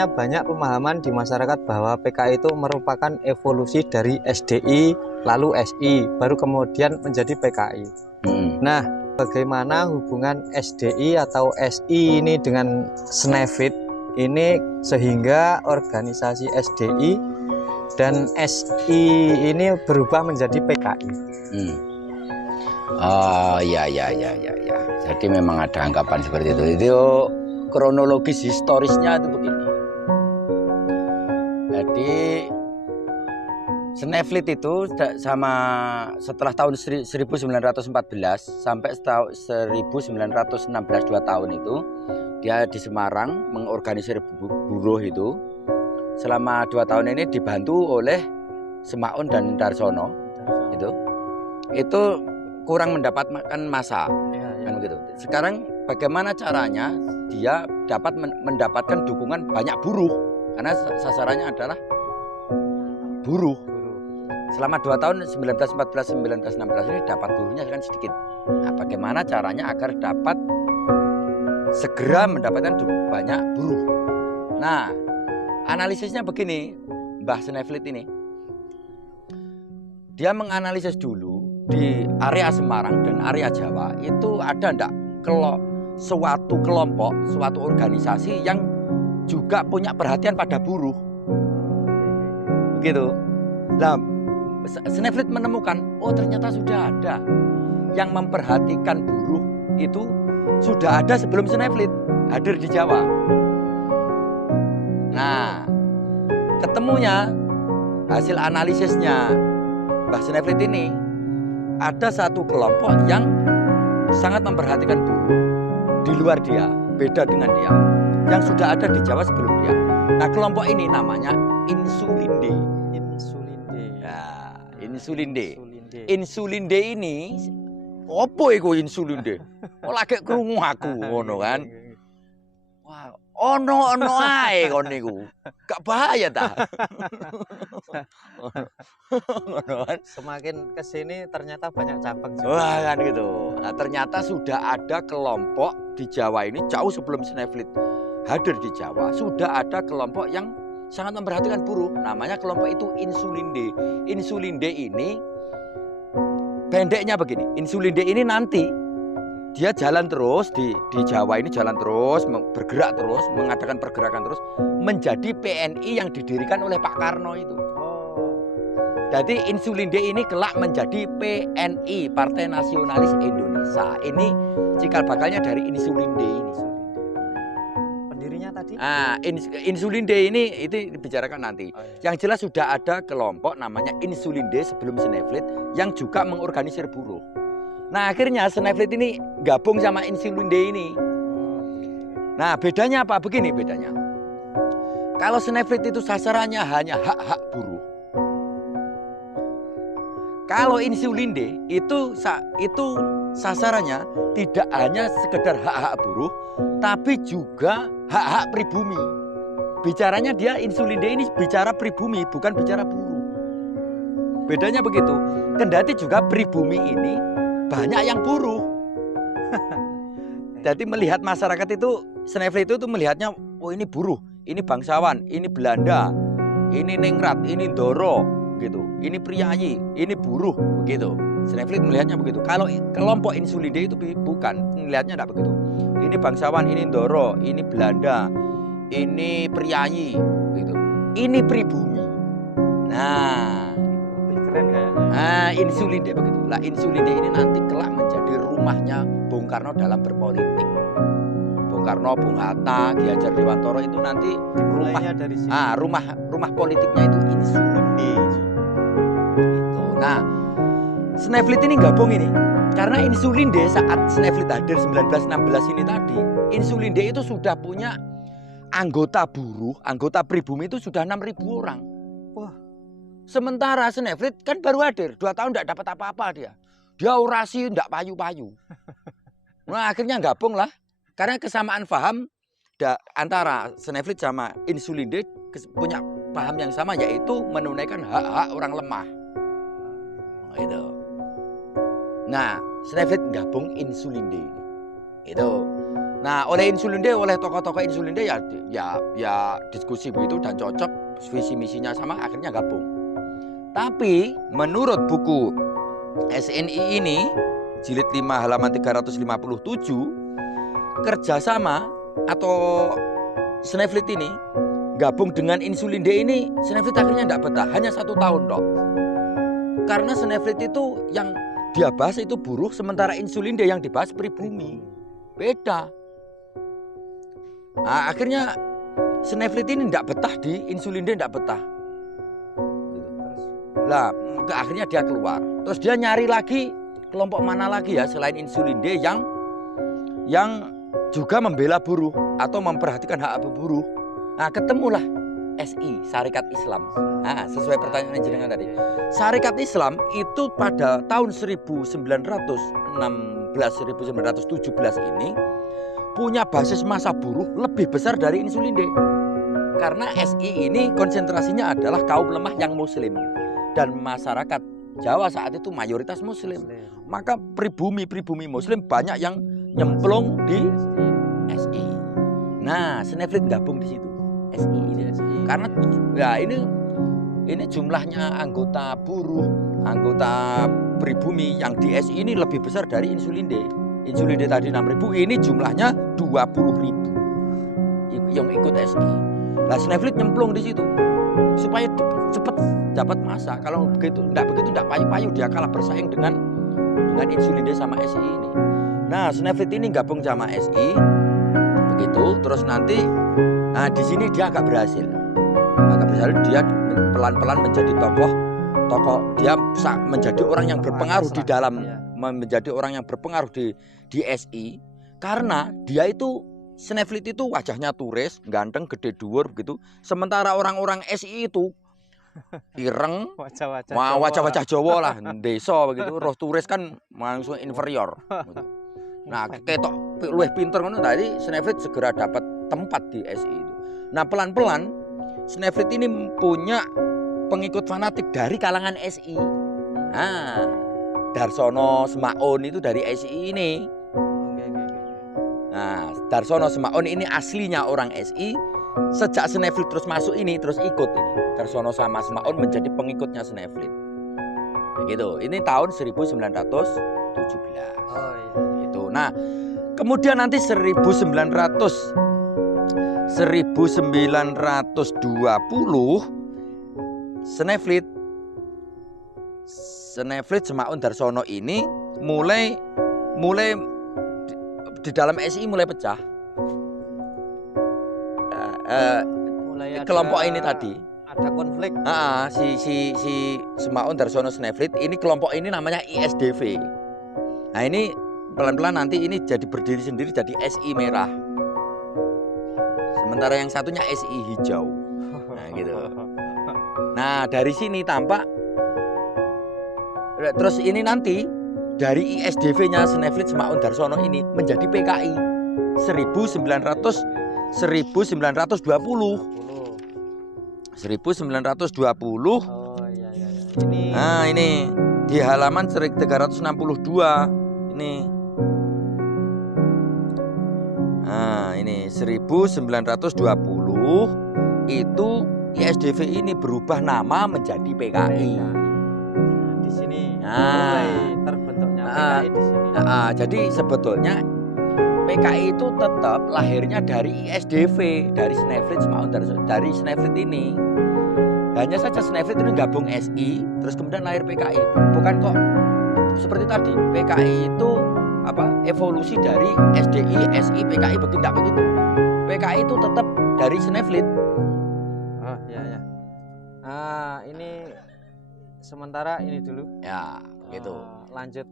nampaknya banyak pemahaman di masyarakat bahwa PKI itu merupakan evolusi dari SDI, lalu SI, baru kemudian menjadi PKI. Nah, bagaimana hubungan SDI atau SI ini dengan Snefit ini sehingga organisasi SDI dan SI ini berubah menjadi PKI? Oh ya. Jadi memang ada anggapan seperti itu. Itu kronologis historisnya itu begini. Jadi Sneflit itu sama setelah tahun 1914 sampai 1916, 2 tahun itu dia di Semarang mengorganisir buruh itu. Selama 2 tahun ini dibantu oleh Semaun dan Darsono itu kurang mendapatkan massa kan begitu. Sekarang bagaimana caranya dia dapat mendapatkan dukungan banyak buruh, karena sasarannya adalah buruh. Selama 2 tahun 1914-1916 ini dapat buruhnya kan sedikit. Nah, bagaimana caranya agar dapat segera mendapatkan banyak buruh? Nah, analisisnya begini, Mbah Sneflit ini. Dia menganalisis dulu di area Semarang dan area Jawa itu ada enggak suatu kelompok, suatu organisasi yang juga punya perhatian pada buruh. Begitu. Nah, Sneflit menemukan, oh ternyata sudah ada yang memperhatikan buruh itu sudah ada sebelum Sneflit hadir di Jawa. Nah, ketemunya hasil analisisnya Mbah Sneflit ini ada satu kelompok yang sangat memperhatikan buruh di luar dia, beda dengan dia, yang sudah ada di Jawa sebelum dia. Nah, kelompok ini namanya Insulinde. Nah, Insulinde. Insulinde ini opo iku Insulinde? Oh lagi krungu aku ngono kan. Wah, ono ae kon niku. Gak bahaya ta? Semakin kesini ternyata banyak cabang juga. Wah kan gitu. Nah, ternyata sudah ada kelompok di Jawa ini jauh sebelum Sneflit hadir di Jawa. Sudah ada kelompok yang sangat memperhatikan buruh. Namanya kelompok itu Insulinde. Insulinde ini pendeknya begini. Insulinde ini nanti dia jalan terus di Jawa ini, jalan terus, bergerak terus, mengadakan pergerakan terus, menjadi PNI yang didirikan oleh Pak Karno itu. Jadi Insulinde ini kelak menjadi PNI, Partai Nasionalis Indonesia. Ini cikal bakalnya dari Insulinde ini. Pendirinya tadi? Insulinde ini itu dibicarakan nanti. Yang jelas sudah ada kelompok namanya Insulinde sebelum Sneflit yang juga mengorganisir buruh. Nah, akhirnya Sneflit ini gabung sama Insulinde ini. Nah, bedanya apa? Begini bedanya. Kalau Sneflit itu sasarannya hanya hak-hak buruh. Kalau Insulinde itu sasarannya tidak hanya sekedar hak-hak buruh, tapi juga hak-hak pribumi. Bicaranya dia Insulinde ini bicara pribumi, bukan bicara buruh. Bedanya begitu. Kendati juga pribumi ini banyak yang buruh. Jadi melihat masyarakat itu, Sneflit itu melihatnya, oh ini buruh, ini bangsawan, ini Belanda, ini Ningrat, ini Ndoro, gitu. Ini priayi, ini buruh, begitu. Sneflit melihatnya begitu. Kalau kelompok Insulinde itu bukan, melihatnya tidak begitu. Ini bangsawan, ini Ndoro, ini Belanda, ini priayi, gitu. Ini pribumi. Nah, keren kan? Insulinde begitu. Lah Insulinde ini nanti kelak menjadi rumahnya Bung Karno dalam berpolitik. Bung Karno, Bung Hatta, Ki Hajar Dewantara itu nanti Mulainya dari sini. rumah politiknya itu Insulinde. Itu. Nah, Sneflit ini gabung ini karena Insulinde saat Sneflit hadir 1916 ini tadi, Insulinde itu sudah punya anggota buruh, anggota pribumi itu sudah 6.000 orang. Wah. Sementara Sneflit kan baru hadir, 2 tahun tidak dapat apa-apa dia. Dia orasi tidak payu-payu. Nah akhirnya gabung lah. Karena kesamaan paham antara Sneflit sama Insulinde punya paham yang sama, yaitu menunaikan hak-hak orang lemah. Itu. Nah Sneflit gabung Insulinde. Itu. Nah, oleh Insulinde, oleh tokoh-tokoh Insulinde ya diskusi begitu dan cocok, visi misinya sama, akhirnya gabung. Tapi menurut buku SNI ini jilid 5 halaman 357, kerjasama atau Sneflit ini gabung dengan Insulinde ini, Sneflit akhirnya tidak betah, hanya 1 tahun dok. Karena Sneflit itu yang dia bahas itu buruh, sementara Insulinde yang dibahas pribumi, beda. Nah, akhirnya Sneflit ini tidak betah di Insulinde, tidak betah. Lah, akhirnya dia keluar. Terus dia nyari lagi kelompok mana lagi ya selain Insulinde yang juga membela buruh atau memperhatikan hak buruh. Nah, ketemulah SI, Syarikat Islam. Nah, sesuai pertanyaan jenengan tadi. Syarikat Islam itu pada tahun 1916-1917 ini punya basis massa buruh lebih besar dari Insulinde. Karena SI ini konsentrasinya adalah kaum lemah yang muslim. Dan masyarakat Jawa saat itu mayoritas muslim. Maka pribumi muslim banyak yang nyemplung di SI. Nah, Sneflit gabung di situ. SI ini. Karena ya ini jumlahnya anggota buruh, anggota pribumi yang di SI ini lebih besar dari Insulinde. Insulinde tadi 6.000, ini jumlahnya 20.000 yang ikut SI. Nah, Sneflit nyemplung di situ supaya cepat dapat masa. Kalau tidak payu-payu dia kalah bersaing dengan Insulinde sama SI ini. Nah, Sneflit ini gabung sama SI begitu, terus nanti di sini dia agak berhasil. Dia pelan-pelan menjadi tokoh, dia menjadi orang yang berpengaruh di dalam, menjadi orang yang berpengaruh di SI, karena dia itu Sneflit itu wajahnya turis, ganteng, gede dhuwur begitu. Sementara orang-orang SI itu ireng, wajah-wajah Jawa lah, desa begitu. Roh turis kan langsung inferior. Gitu. Nah, ketok luwih pinter ngono tadi, Sneflit segera dapat tempat di SI itu. Nah, pelan-pelan Sneflit ini punya pengikut fanatik dari kalangan SI. Nah, Darsono Semaun itu dari SI ini. Nah, Darsono Semaun ini aslinya orang SI. Sejak Sneflit terus masuk ini, terus ikut ini. Darsono sama Semaun menjadi pengikutnya Sneflit. Begitu. Ini tahun 1917. Oh iya. Itu. Nah, kemudian nanti 1920 Sneflit Semaun Darsono ini mulai di dalam SI mulai pecah. Mulai kelompok ini tadi ada konflik. Si Semaun Darsono Sneflit ini, kelompok ini namanya ISDV. Nah, ini pelan-pelan nanti ini jadi berdiri sendiri jadi SI merah. Sementara yang satunya SI hijau. Nah, gitu. Nah, dari sini tampak. Terus ini nanti dari ISDV-nya Sneflit Semaun Darsono ini menjadi PKI 1920. 1920. Oh iya. Ini. Nah, ini di halaman 362 ini. Nah, ini 1920 itu ISDV ini berubah nama menjadi PKI. Di sini Nah, mulai terbentuknya PKI di sini. Jadi sebetulnya PKI itu tetap lahirnya dari ISDV, dari Sneflit Semaun Darsono, dari Sneflit ini. Hanya saja Sneflit ini gabung SI, terus kemudian lahir PKI. Bukan kok seperti tadi, PKI itu evolusi dari SDI, SI, PKI tidak begitu. PKI itu tetap dari Sneflit. Oh iya. Ini sementara ini dulu. Ya, gitu. Lanjut.